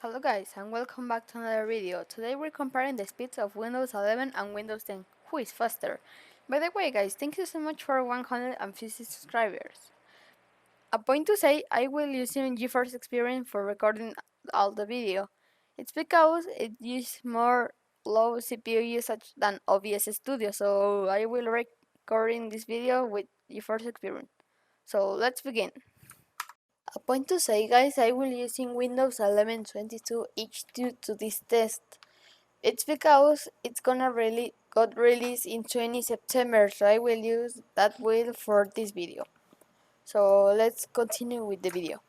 Hello guys and welcome back to another video. Today we're comparing the speeds of Windows 11 and Windows 10. Who is faster? By the way guys, thank you so much for 150 subscribers. A point to say, I will use GeForce Experience for recording all the video. It's because it uses more low CPU usage than OBS Studio, so I will recording this video with GeForce Experience. So let's begin. A point to say guys, I will using Windows 11 22H2 to this test. It's because it's gonna really got released in 20 September, so I will use that build for this video. So let's continue with the video.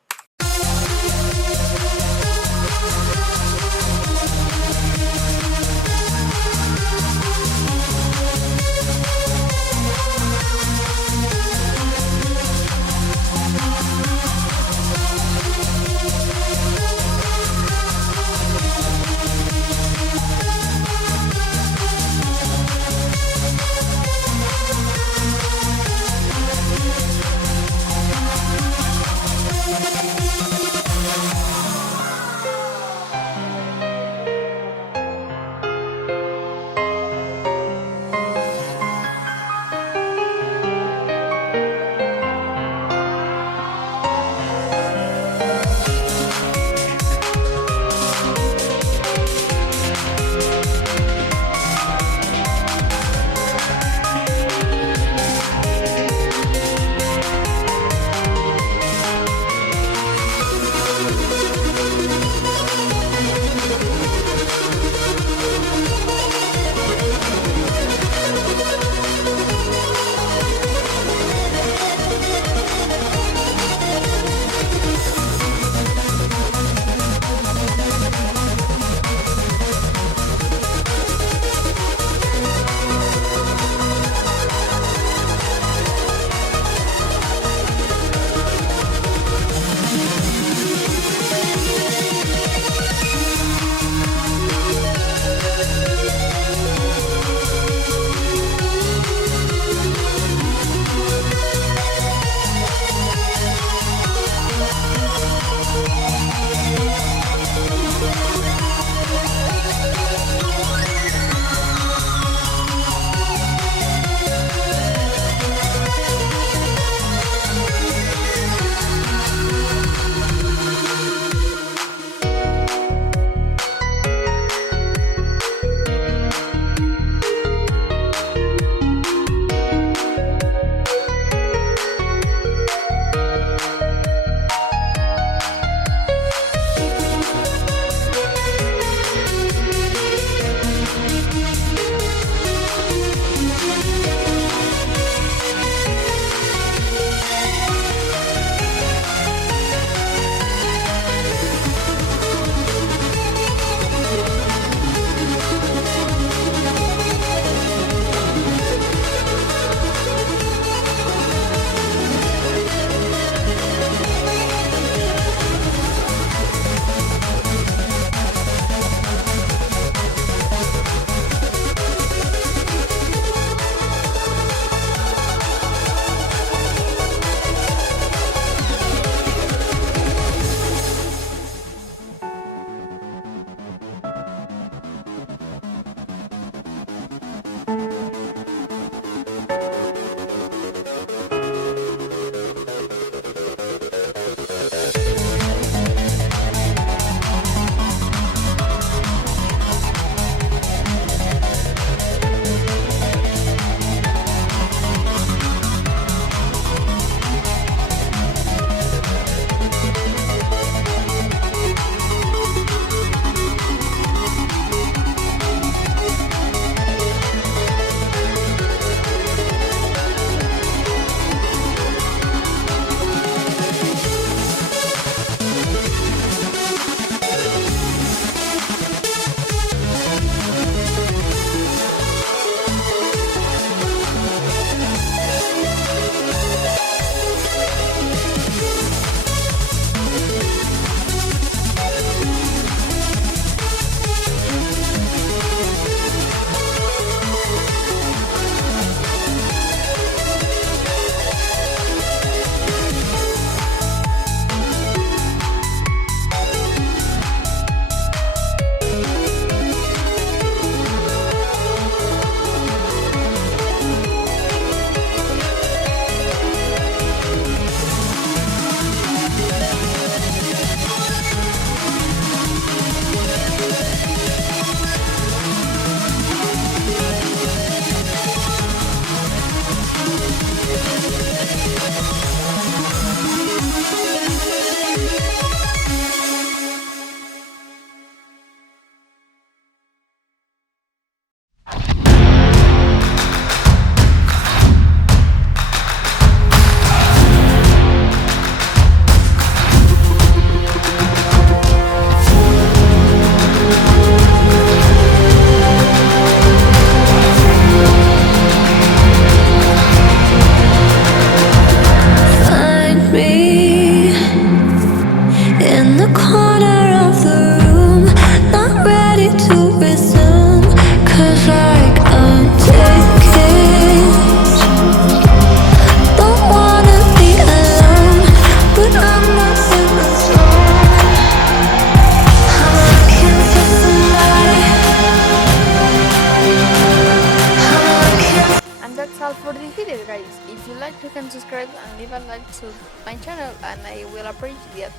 channel and I will appreciate it.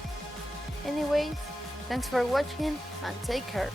Anyways, thanks for watching and take care.